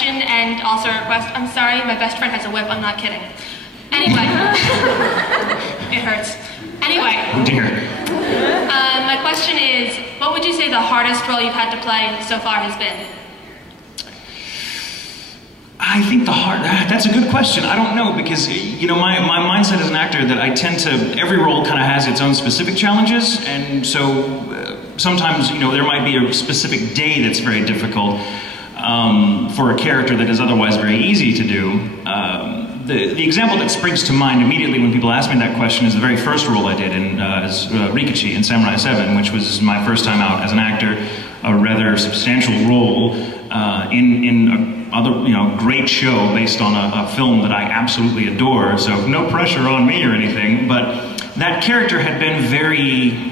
question and also a request. I'm sorry, my best friend has a whip, I'm not kidding. Anyway, it hurts. Anyway. Oh dear. My question is, what would you say the hardest role you've had to play so far has been? I think that's a good question. I don't know, because, you know, my mindset as an actor that I tend to, every role kind of has its own specific challenges, and so sometimes, you know, there might be a specific day that's very difficult for a character that is otherwise very easy to do. The example that springs to mind immediately when people ask me that question is the very first role I did as Rikichi in Samurai 7, which was my first time out as an actor, a rather substantial role in a great show based on a film that I absolutely adore, so no pressure on me or anything, but that character had been very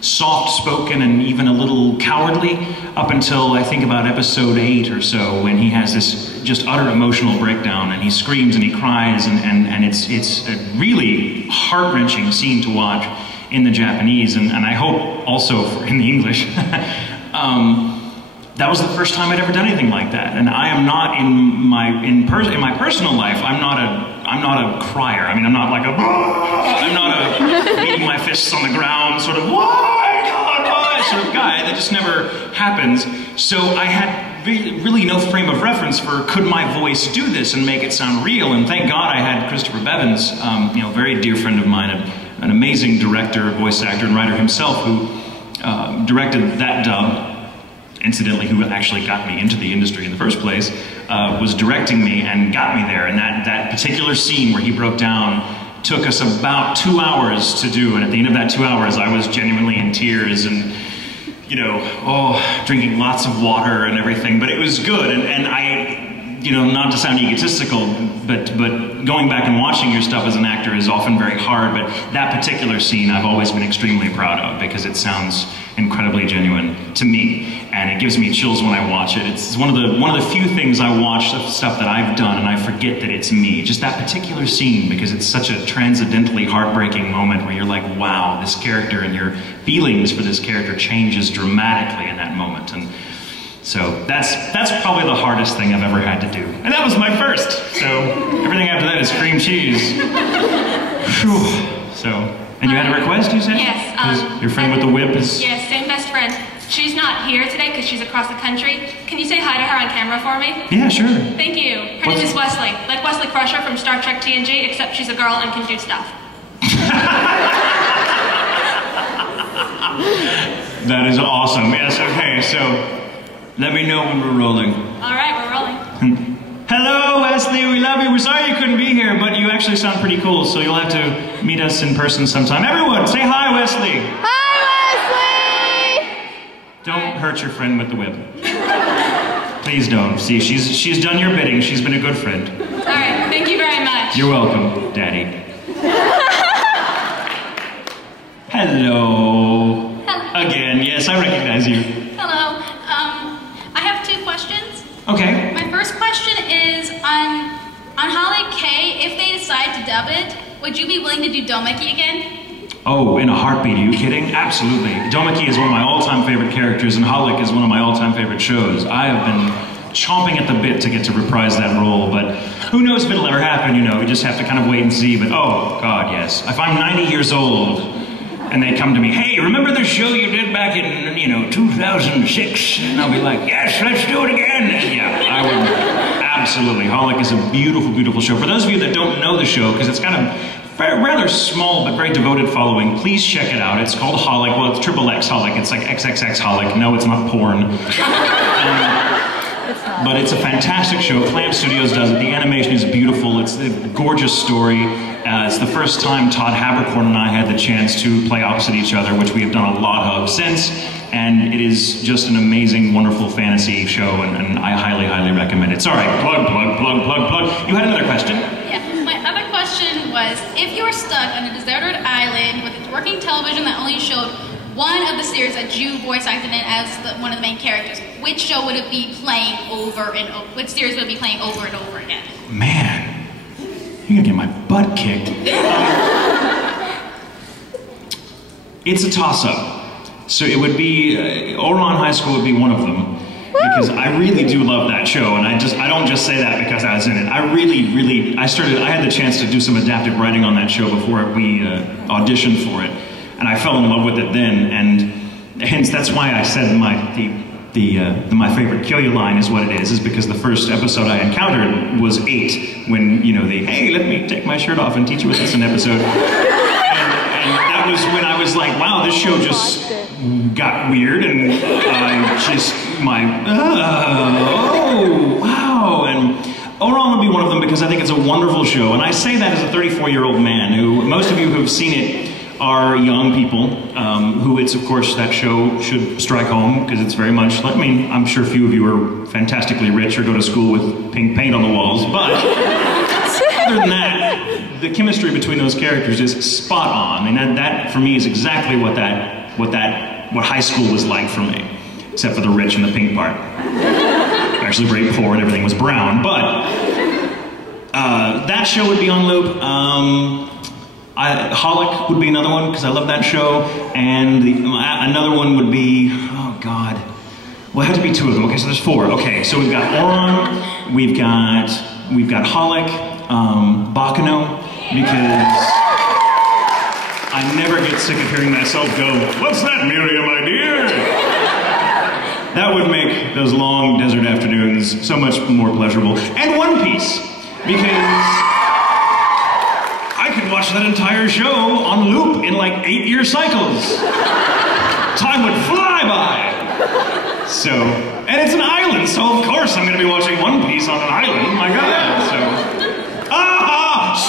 soft-spoken and even a little cowardly up until I think about episode 8 or so, when he has this just utter emotional breakdown and he screams and he cries, and it's a really heart-wrenching scene to watch in the Japanese, and I hope also in the English. That was the first time I'd ever done anything like that, and I am not in my personal life. I'm not a crier. I mean, I'm not like I'm not a beating my fists on the ground sort of why God why sort of guy. That just never happens. So I had really no frame of reference for could my voice do this and make it sound real. And thank God I had Christopher Bevins, you know, very dear friend of mine, an amazing director, voice actor, and writer himself, who directed that dub. Incidentally, who actually got me into the industry in the first place, was directing me and got me there. And that particular scene where he broke down took us about 2 hours to do. And at the end of that 2 hours, I was genuinely in tears and, you know, drinking lots of water and everything. But it was good. And I, you know, not to sound egotistical, but going back and watching your stuff as an actor is often very hard. But that particular scene I've always been extremely proud of, because it sounds incredibly genuine to me, and it gives me chills when I watch it. It's one of the few things I watch of stuff that I've done and I forget that it's me. Just that particular scene, because it's such a transcendently heartbreaking moment where you're like, wow, this character, and your feelings for this character changes dramatically in that moment. And so that's probably the hardest thing I've ever had to do. And that was my first. So everything after that is cream cheese. Whew. So. And you had a request, you said? Yes. Your friend with the whip is... Yes, same best friend. She's not here today because she's across the country. Can you say hi to her on camera for me? Yeah, sure. Thank you. Her name is Wesley. Like Wesley Crusher from Star Trek TNG, except she's a girl and can do stuff. That is awesome. Yes, okay, so let me know when we're rolling. All right, we're rolling. Hello, Wesley, we love you. We're sorry you couldn't be here, but you actually sound pretty cool, so you'll have to meet us in person sometime. Everyone, say hi, Wesley. Hi, Wesley! Don't hurt your friend with the whip. Please don't. See, she's done your bidding. She's been a good friend. All right, thank you very much. You're welcome, Daddy. Hello. Hello. Again, yes, I recognize you. Hello. I have 2 questions. Okay. My first question is on Holly K. If they decide to dub it, would you be willing to do Domeki again? Oh, in a heartbeat, are you kidding? Absolutely. Domeki is one of my all-time favorite characters, and Holic is one of my all-time favorite shows. I have been chomping at the bit to get to reprise that role, but who knows if it'll ever happen, you know, we just have to kind of wait and see, but oh, God, yes. If I'm 90 years old, and they come to me, hey, remember the show you did back in, you know, 2006? And I'll be like, yes, let's do it again. And yeah, I would, absolutely. Holic is a beautiful, beautiful show. For those of you that don't know the show, because it's kind of rather small but very devoted following, please check it out. It's called Holic. Well, it's XXX Holic. It's like XXX Holic. No, it's not porn. But it's a fantastic show. Clam Studios does it. The animation is beautiful. It's a gorgeous story. It's the first time Todd Haberkorn and I had the chance to play opposite each other, which we have done a lot of since. And it is just an amazing, wonderful fantasy show, and I highly, highly recommend it. Sorry, plug. You had another question? Yeah, my other question was, if you were stuck on a deserted island with a working television that only showed one of the series that you voice acted in as one of the main characters, which show would it be playing over and over? Which series would it be playing over and over again? Man, you're gonna get my butt kicked. It's a toss-up. So it would be, Oron High School would be one of them. because I really do love that show, and I don't just say that because I was in it. I had the chance to do some adaptive writing on that show before we auditioned for it, and I fell in love with it then, and hence that's why I said my favorite Kyoya line is what it is because the first episode I encountered was 8, when, you know, hey, let me take my shirt off and teach you with this an episode. And that was when I was like, wow, this show just got weird, and oh, wow. And Otakon would be one of them because I think it's a wonderful show, and I say that as a 34-year-old man who, most of you who have seen it are young people, who it's, of course, that show should strike home, because it's very much like, I mean, I'm sure few of you are fantastically rich or go to school with pink paint on the walls, but other than that, the chemistry between those characters is spot on. I mean, that for me is exactly what high school was like for me, except for the rich and the pink part. Actually very poor and everything was brown, but that show would be on loop. Holic would be another one, because I love that show, and another one would be, oh god, well, it had to be 2 of them. Okay, so there's 4. Okay, so we've got Otakon, we've got Holic, Bakano, because I never get sick of hearing myself go, "What's that, Miriam, my dear?" That would make those long desert afternoons so much more pleasurable. And One Piece, because I could watch that entire show on loop in like 8-year cycles. Time would fly by. So, and it's an island, so of course I'm going to be watching One Piece on an island. My God. So,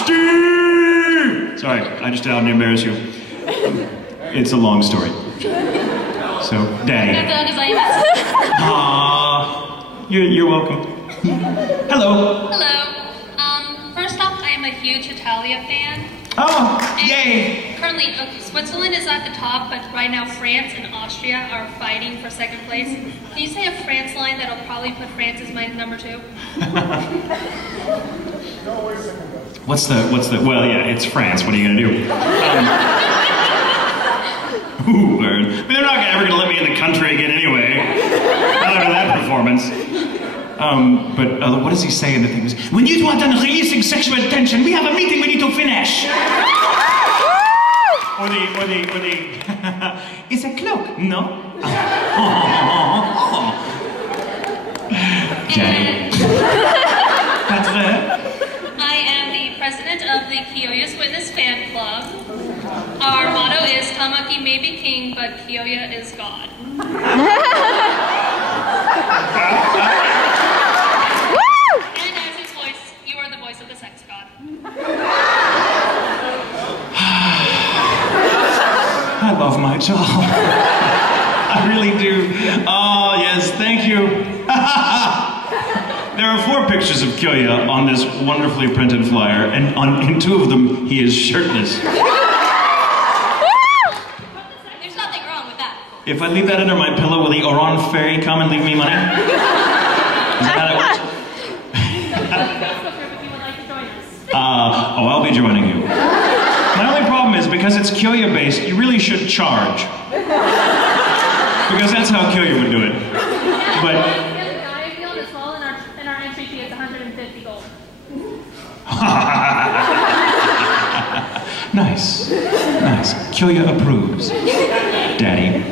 Steve! Sorry, I just had to embarrass you. It's a long story. So, Daddy. You're welcome. Hello. Hello. First off, I am a huge Italia fan. Oh, yay! Currently, Switzerland is at the top, but right now France and Austria are fighting for 2nd place. Can you say a France line that'll probably put France as my number 2? Well, yeah, it's France. What are you gonna do? Ooh, I mean, they're not ever gonna let me in the country again anyway. Not after that performance. But what does he say in the thing? When you want an releasing sexual tension, we have a meeting we need to finish. or the, it's a cloak. No. Daddy. I am the president of the Kyoya's Witness fan club. Our motto is Tamaki may be king, but Kyoya is God. And as his voice, you are the voice of the sex god. I love my job. I really do. Oh, yes, thank you. There are 4 pictures of Kyoya on this wonderfully printed flyer, and in 2 of them, he is shirtless. There's nothing wrong with that. If I leave that under my pillow, will the Oron fairy come and leave me money? Is that how it works? I'll be joining you. My only problem is, because it's Kyoya-based, you really should charge. Because that's how Kyoya would do it. But... and our entry fee is 150 gold. Nice. Nice. Kyoya approves. Daddy.